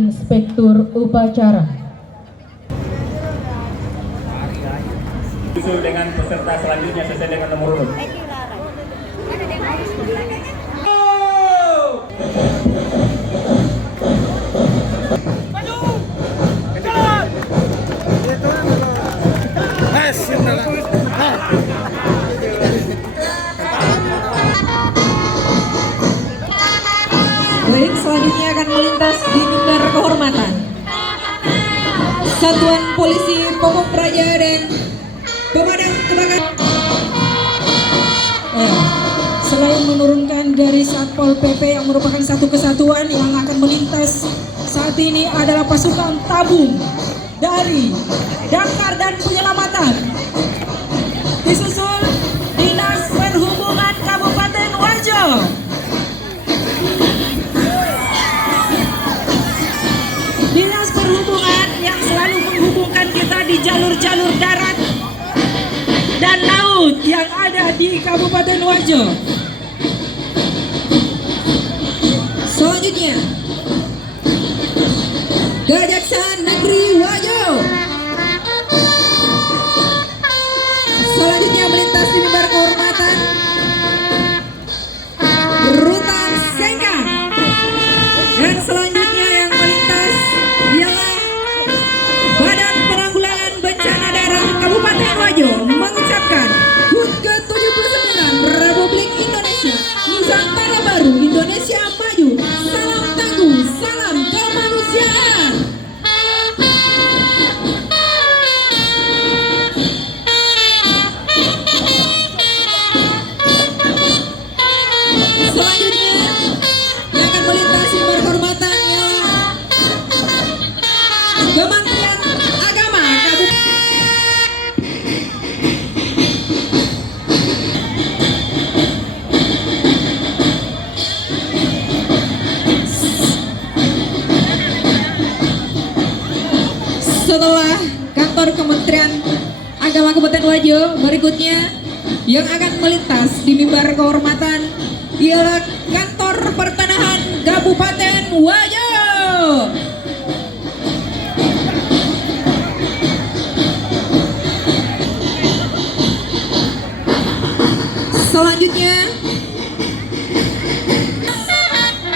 Inspektur Upacara. Susul dengan peserta selanjutnya sesuai dengan nomor urut. Baik, selanjutnya akan melintas di mimbar kehormatan Satuan Polisi Pamung Praja dan Pemadam Kebakaran. Selain menurunkan dari Satpol PP yang merupakan satu kesatuan, yang akan melintas saat ini adalah pasukan tabung dari Damkar dan Penyelamatan, disusul Dinas Perhubungan Kabupaten Wajo. Dinas Perhubungan yang selalu menghubungkan kita di jalur-jalur darat dan laut yang ada di Kabupaten Wajo. Selanjutnya, Kejaksaan Negeri Wajo. Selanjutnya melintas di mimbar kehormatan Rutan Sengkang. Dan selanjutnya yang melintas ialah Badan Penanggulangan Bencana Daerah Kabupaten Wajo mengucapkan HUT ke-79 Republik Indonesia Nusantara Baru, Indonesia Maju, salam tangguh, salam kemanusiaan. Selanjutnya yang akan melintasi mimbar kehormatan ialah Kementerian Agama Kabupaten. Setelah kantor Kementerian Agama Kabupaten Wajo, berikutnya yang akan melintas di mimbar kehormatan ialah kantor Pertanahan Kabupaten Wajo. Selanjutnya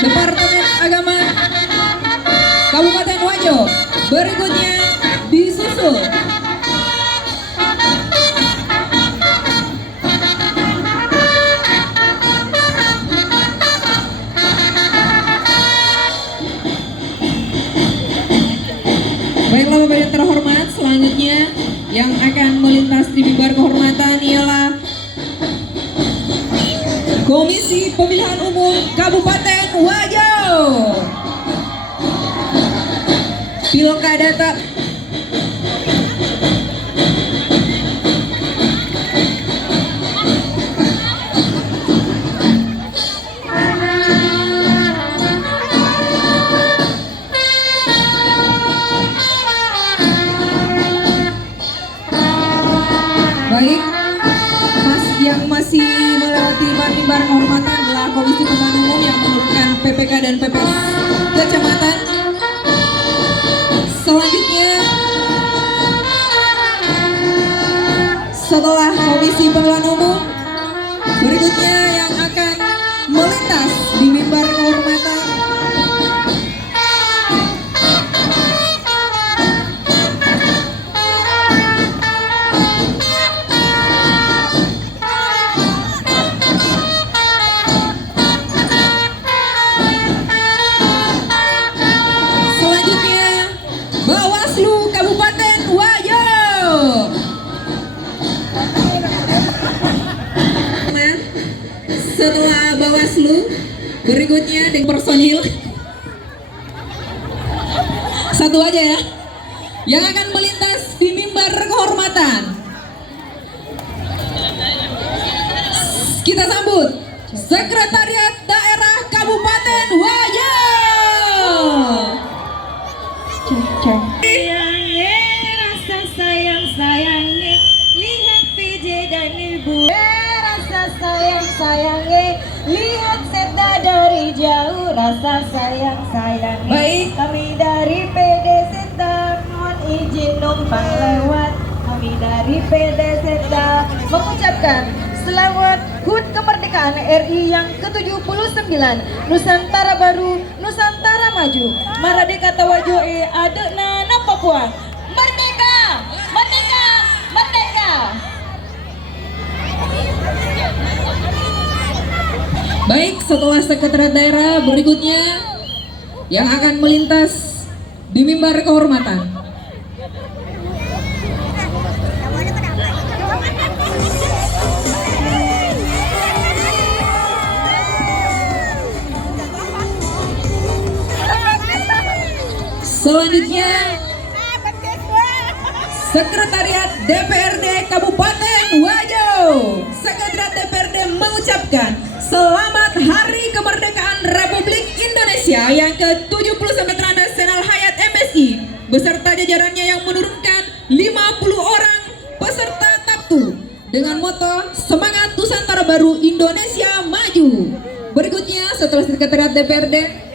Departemen Agama Kabupaten Wajo, berikutnya disusul baiklah Bapak yang terhormat. Selanjutnya yang akan melintas di mimbar kehormatan ialah Komisi Pemilihan Umum Kabupaten Wajo. Pilkada tak baik, yang masih melewati mimbar kehormatan adalah Komisi Pemilihan Umum yang menurunkan PPK dan PPS Kecamatan. Selanjutnya, setelah Komisi Pemilihan Umum, berikutnya yang akan melintas di mimbar kehormatan Bawaslu Kabupaten Wajo. Setelah Bawaslu, berikutnya dengan personil satu aja ya, yang akan melintas di mimbar kehormatan. Kita sambut Sekretariat Daerah Kabupaten Wajo. Sayangnya, rasa sayang-sayangnya, lihat PJ dan Ibu. Rasa sayang-sayangnya, lihat Setda dari jauh. Rasa sayang-sayangnya, Baik. kami dari numpang lewat. Kami dari PD Setda mengucapkan selamat HUT kemerdekaan RI yang ke-79. Nusantara baru, Nusantara maju. Merdeka tawajoe adekna na Papua. Merdeka! Merdeka! Merdeka! Baik, setelah sekretariat daerah berikutnya yang akan melintas di mimbar kehormatan. Selanjutnya, Sekretariat DPRD Kabupaten Wajo. Sekretariat DPRD mengucapkan selamat Hari Kemerdekaan Republik Indonesia yang ke-79 Nasional Hayat MSI beserta jajarannya yang menurunkan 50 orang peserta TAPTU dengan moto Semangat Nusantara Baru Indonesia Maju. Berikutnya setelah Sekretariat DPRD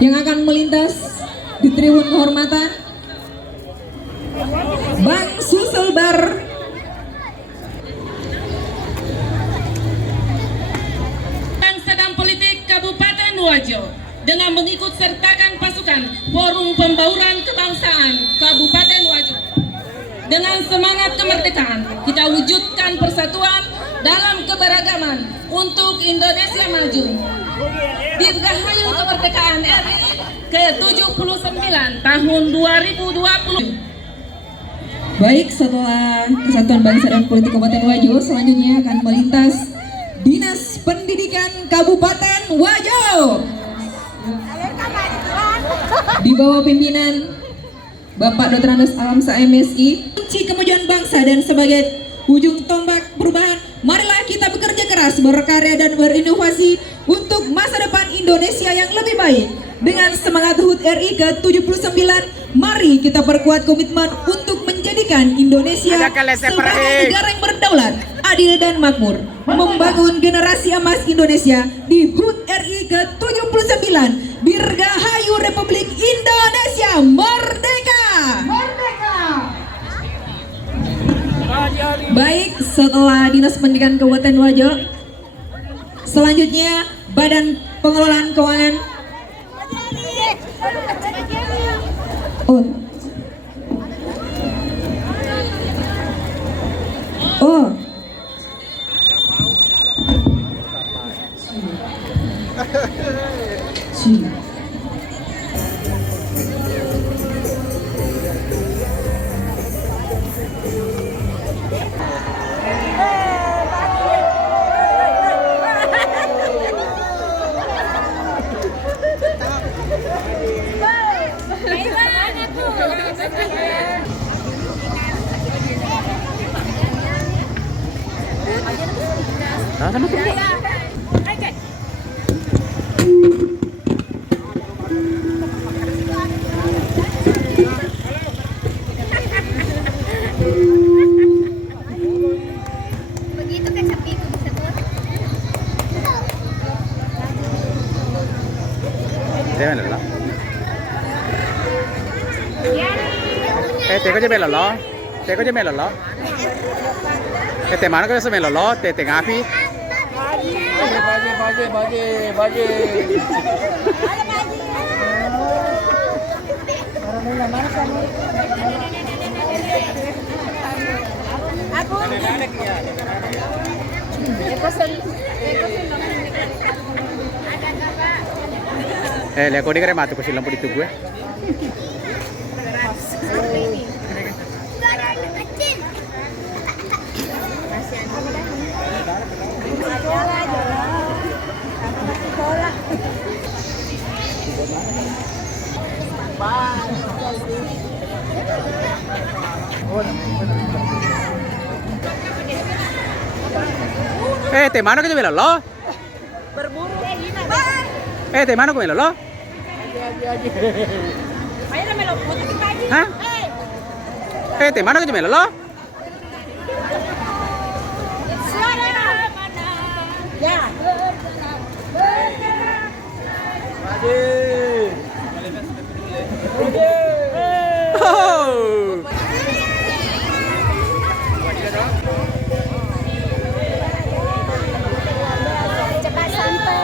yang akan melintas di tribun kehormatan Bang Suselbar Bangsa dan Politik Kabupaten Wajo dengan mengikut sertakan pasukan Forum Pembauran Kebangsaan Kabupaten Wajo. Dengan semangat kemerdekaan kita wujudkan persatuan dalam keberagaman untuk Indonesia maju. Dirgahayu kemerdekaan RI ke-79 tahun 2020. Baik, setelah Kesatuan Bangsa dan Politik Kabupaten Wajo, selanjutnya akan melintas Dinas Pendidikan Kabupaten Wajo di bawah pimpinan Bapak Dr. Andes Alamsa MSI. Kunci kemajuan bangsa dan sebagai ujung tombak perubahan, marilah kita bekerja keras, berkarya dan berinovasi untuk masa depan Indonesia yang lebih baik. Dengan semangat HUT RI ke-79, mari kita perkuat komitmen untuk menjadikan Indonesia sebagai negara yang berdaulat, adil dan makmur, membangun generasi emas Indonesia di HUT RI ke-79. Dirgahayu Republik Indonesia Merdeka! Merdeka! Baik, setelah Dinas Pendidikan Kabupaten Wajo, selanjutnya Badan Pengelolaan Keuangan. Oh. Oh. Begitu kan sapi itu bisa tuh. Te có cho bên là lo. Te có cho bên là lo. Te mana ko sa bên là lo, te ngapi. Bagi. Le kodi kare matu ko silang pudi tugu. Te mano que lleve lo. Te mano que me lo. Hah? Te mano que lleve lo. Ya. Oh. Cepat sampai.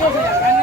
Motor.